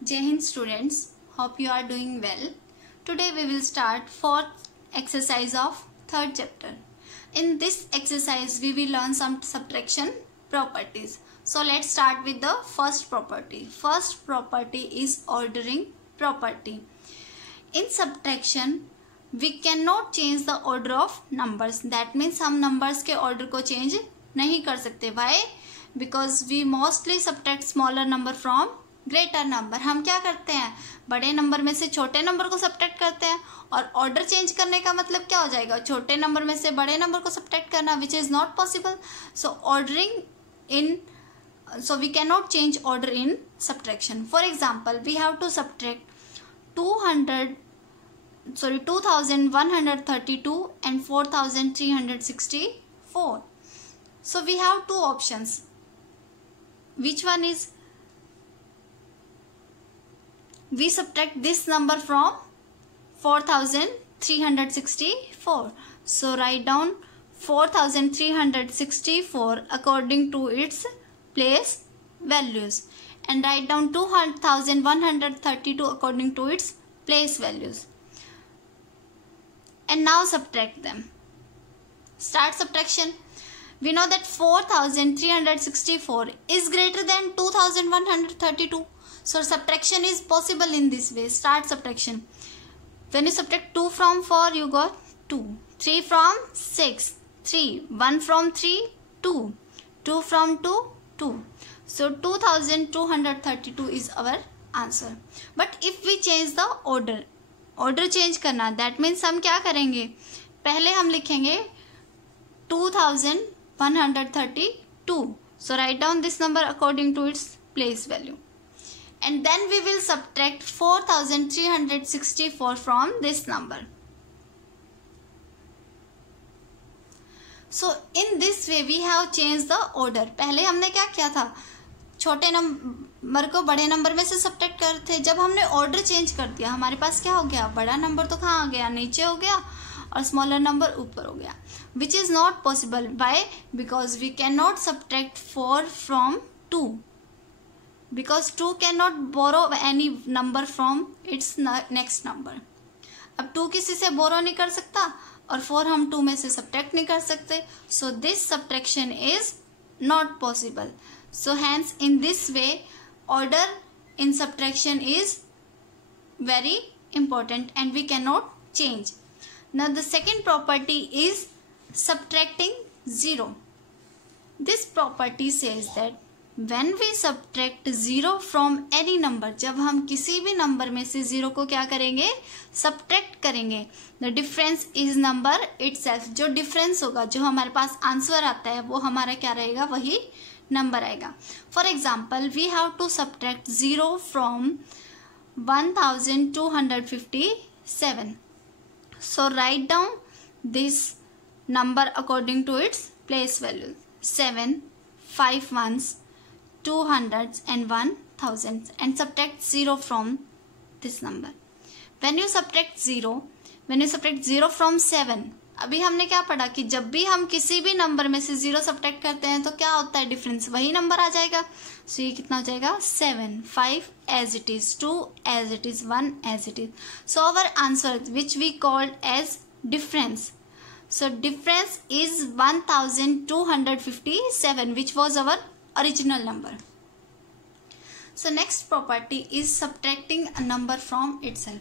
Jai Hind students, hope you are doing well. Today we will start fourth exercise of third chapter. In this exercise we will learn some subtraction properties. So let's start with the first property. First property is ordering property. In subtraction we cannot change the order of numbers. That means हम numbers के order को change नहीं कर सकते. Why? Because we mostly subtract smaller number from greater number. हम क्या करते हैं, बड़े नंबर में से छोटे नंबर को सब्ट्रैक्ट करते हैं. और ऑर्डर चेंज करने का मतलब क्या हो जाएगा, छोटे नंबर में से बड़े नंबर को सब्ट्रैक्ट करना, विच is not possible. So ordering in so we cannot change order in subtraction. For example, we have to subtract 2132 and 4364. So we have two options. Which one is, we subtract this number from 4364. So write down 4364 according to its place values, and write down 2132 according to its place values, and now subtract them. Start subtraction. We know that 4364 is greater than 2132. So subtraction is possible in this way. Start subtraction. When you subtract 2 from 4, you got 2. 3 from 6, 3. 1 from 3, 2. 2 from 2, 2. So 2232 is our answer. But if we change the order, order change करना, that means हम क्या करेंगे, पहले हम लिखेंगे 2132. So write down this number according to its place value. And then we will subtract 4364 from this number. So in this way we have changed the order. पहले हमने क्या किया था, छोटे नंबर को बड़े नंबर में से सब्ट्रैक्ट करते थे. जब हमने ऑर्डर चेंज कर दिया, हमारे पास क्या हो गया, बड़ा नंबर तो कहाँ आ गया, नीचे हो गया, और स्मॉलर नंबर ऊपर हो गया. Which is not possible. By, because we can not subtract 4 from 2. Because 2 cannot borrow any number from its next number. अब 2 किसी से borrow नहीं कर सकता, और 4 हम 2 में से subtract नहीं कर सकते. So this subtraction is not possible. So hence in this way order in subtraction is very important and we cannot change. Now the second property is subtracting 0. This property says that when we subtract 0 from any number, जब हम किसी भी number में से 0 को क्या करेंगे, subtract करेंगे, the difference is number itself. जो difference होगा, जो हमारे पास आंसर आता है, वो हमारा क्या रहेगा, वही नंबर आएगा. For example, we have to subtract 0 from 1257. So write down this number according to its place value. 7, 5 ones, 200s and 1000s, and subtract 0 from this number. When you subtract 0 from 7, अभी हमने क्या पढ़ा कि जब भी हम किसी भी नंबर में से 0 सब्ट्रैक्ट करते हैं तो क्या होता है, डिफरेंस, वही नंबर आ जाएगा. सो ये कितना हो जाएगा, 7, 5 as it is, 2 as it is, 1 as it is. So our answer which we called as difference. So difference is 1257, which was our original number. So next property is subtracting a number from itself.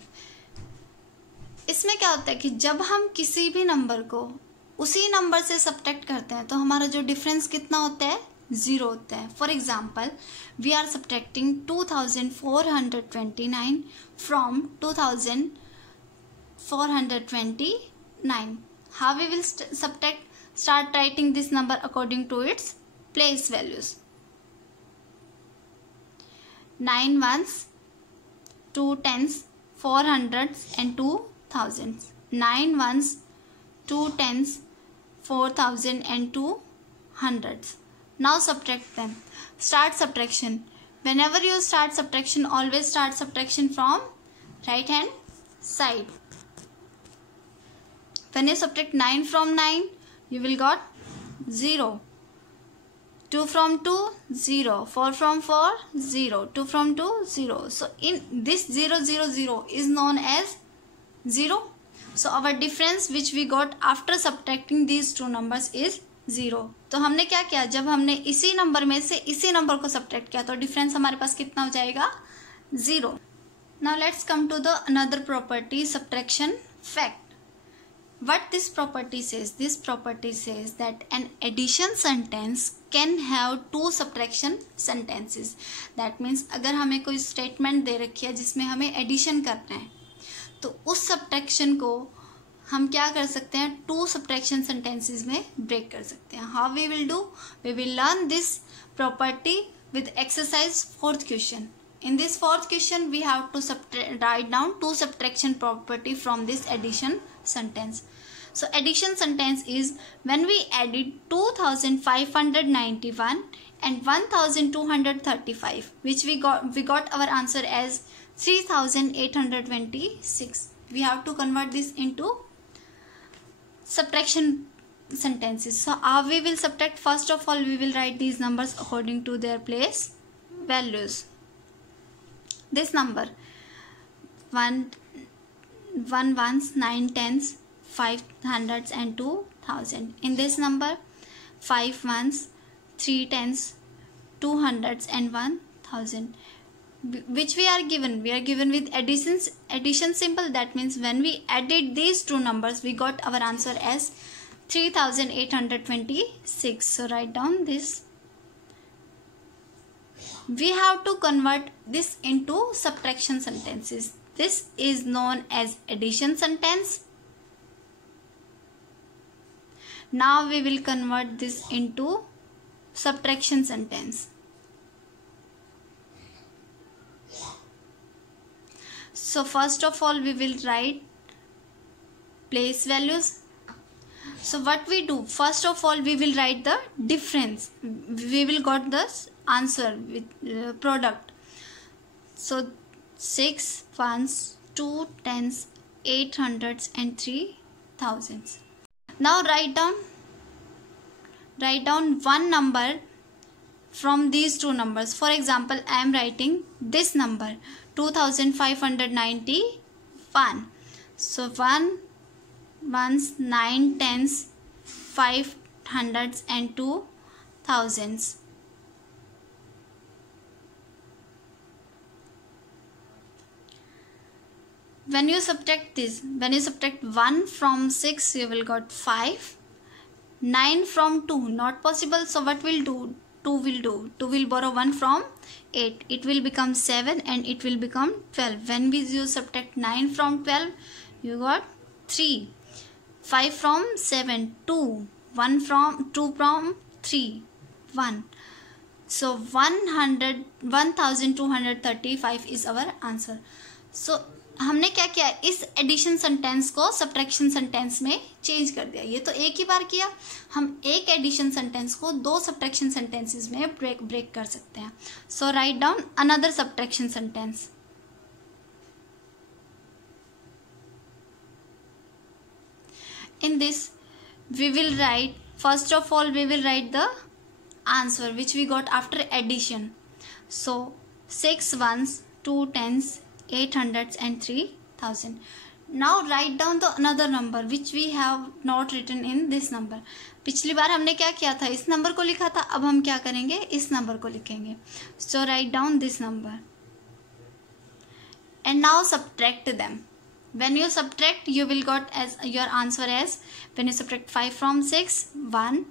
इसमें क्या होता है कि जब हम किसी भी number को उसी नंबर से सब्ट्रैक्ट करते हैं तो हमारा जो डिफरेंस कितना होता है, 0 होता है. For example, we are subtracting 2429 from 2429. How we will subtract, start writing this number according to its place values. 9 ones, 2 tens, 4 hundreds and 2 thousands. 9 ones, 2 tens, 4,000 and 2 hundreds. Now subtract them. Start subtraction. Whenever you start subtraction, always start subtraction from right hand side. When you subtract 9 from 9, you will got 0. 2 from 2, 0. 4 from 4, 0. 2 from 2, 0. So in this 0, 0, 0 is known as 0. So our difference which we got after subtracting these two numbers is 0. तो हमने क्या किया, जब हमने इसी number में से इसी नंबर को सब्ट्रैक्ट किया तो डिफरेंस हमारे पास कितना हो जाएगा, 0. Now let's come to the another property, subtraction fact. What this property says? This property says that an addition sentence can have two subtraction sentences. That means अगर हमें कोई statement दे रखी है जिसमें हमें addition करना है तो उस subtraction को हम क्या कर सकते हैं, two subtraction sentences में break कर सकते हैं. How we will do? We will learn this property with exercise 4th question. In this 4th question we have to write down two subtraction property from this addition sentence. So addition sentence is when we added 2591 and 1235, which we got our answer as 3826. We have to convert this into subtraction sentences. So how we will subtract? First of all we will write these numbers according to their place values. This number 1 ones, 9 tens, 5 hundreds and 2000. In this number 5 ones, 3 tens, 2 hundreds and 1000, which we are given with addition symbol. That means when we added these two numbers we got our answer as 3826. So write down this. We have to convert this into subtraction sentences. This is known as addition sentence. Now we will convert this into subtraction sentence. So first of all we will write place values. So what we do, first of all we will write the difference. We will got this answer with product. So 6 ones, 2 tens, 8 hundreds and 3 thousands. Now write down one number from these two numbers. For example, I am writing this number 2591. So 1 ones, 9 tens, 5 hundreds and 2 thousands. When you subtract this, when you subtract 1 from 6, you will got 5. 9 from 2, not possible. So what will do? 2 will do. 2 will borrow 1 from 8. It will become 7 and it will become 12. When you subtract 9 from 12, you got 3. 5 from 7, 2. 1 from 2 from 3, 1. So 1235 is our answer. So हमने क्या किया, इस addition sentence को subtraction sentence में change कर दिया. ये तो एक ही बार किया. हम एक एडिशन सेंटेंस को दो सब्ट्रैक्शन सेंटेंसेस में ब्रेक कर सकते हैं. So write down another subtraction sentence. In this we will write, first of all we will write the answer which we got after addition. So 6 ones, 2 tens, 8 hundreds and 3000. Now write down the another number which we have not written in this number. पिछली बार हमने क्या किया था, इस number को लिखा था. अब हम क्या करेंगे, इस नंबर को लिखेंगे. So write down this number and now subtract them. When you subtract, you will got as your answer as, when you subtract 5 from 6, 1,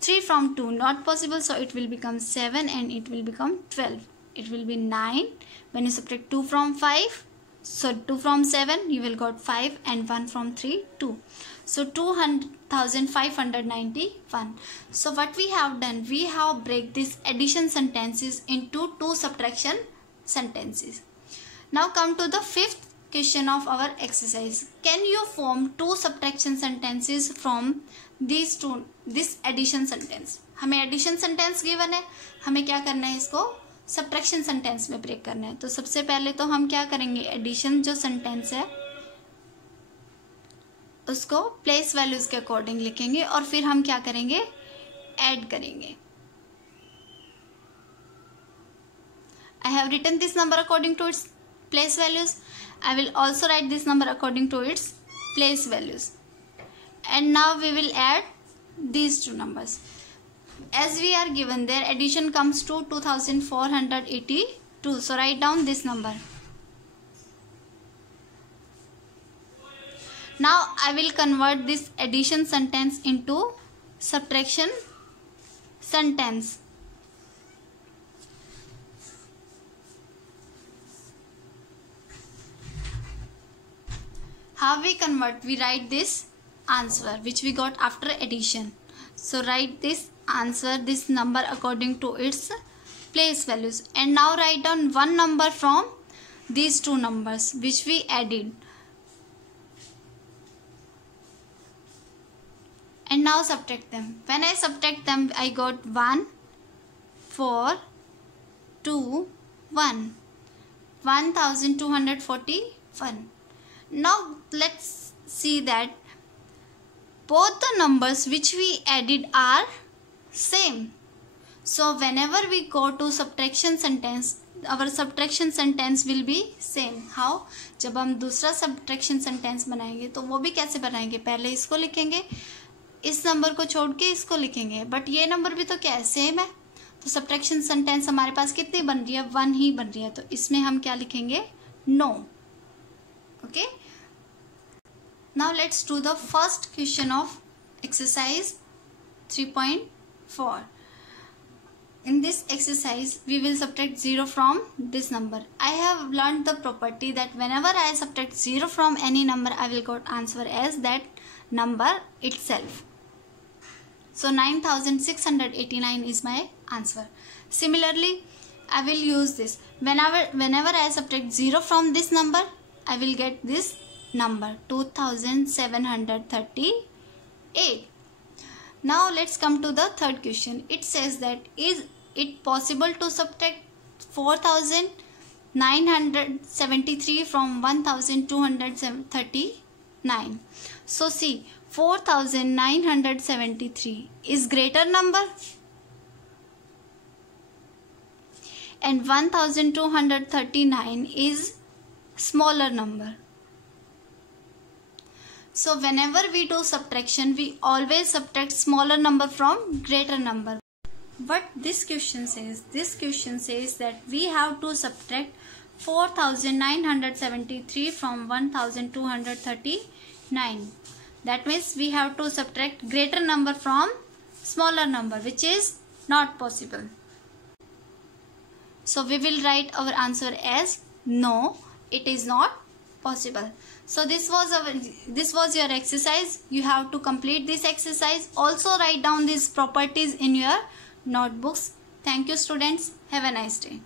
3 from 2, not possible, so it will become 7 and it will become 12. It will be 9. When you subtract 2 from 5, so 2 from 7, you will got 5 and 1 from 3, 2. So 2591. So what we have done, we have break this addition sentences into two subtraction sentences. Now come to the fifth question of our exercise. Can you form two subtraction sentences from these two, this addition sentence? हमें addition sentence given है, हमें क्या करना है, इसको subtraction sentence में break करना है. तो सबसे पहले तो हम क्या करेंगे, addition जो sentence है उसको place values के according लिखेंगे और फिर हम क्या करेंगे, add करेंगे. I have written this number according to its place values. I will also write this number according to its place values. And now we will add these two numbers. As we are given, their addition comes to 2482. So write down this number. Now I will convert this addition sentence into subtraction sentence. How we convert? We write this answer which we got after addition. So write this answer, this number according to its place values. And now write down one number from these two numbers which we added. And now subtract them. When I subtract them, I got 1, 4, 2, 1. 1241. Now let's see that both the numbers which we added are same. So whenever we go to subtraction sentence, our subtraction sentence will be same. How? जब हम दूसरा subtraction sentence बनाएंगे तो वो भी कैसे बनाएंगे? पहले इसको लिखेंगे, इस नंबर को छोड़ के इसको लिखेंगे, बट ये नंबर भी तो क्या है? सेम है. तो subtraction sentence हमारे पास कितनी बन रही है? 1 ही बन रही है. तो इसमें हम क्या लिखेंगे? No. Okay. Now let's do the first question of exercise 3.4. In this exercise, we will subtract 0 from this number. I have learned the property that whenever I subtract 0 from any number, I will get answer as that number itself. So 9689 is my answer. Similarly, I will use this. Whenever I subtract 0 from this number, I will get this number 2738. Now let's come to the third question. It says that is it possible to subtract 4973 from 1239? So see, 4973 is greater number and 1239 is smaller number. So whenever we do subtraction, we always subtract smaller number from greater number. What this question says that we have to subtract 4973 from 1239. That means we have to subtract greater number from smaller number, which is not possible. So we will write our answer as no, it is not possible. So this was your exercise. You have to complete this exercise. Also write down these properties in your notebooks. Thank you, students. Have a nice day.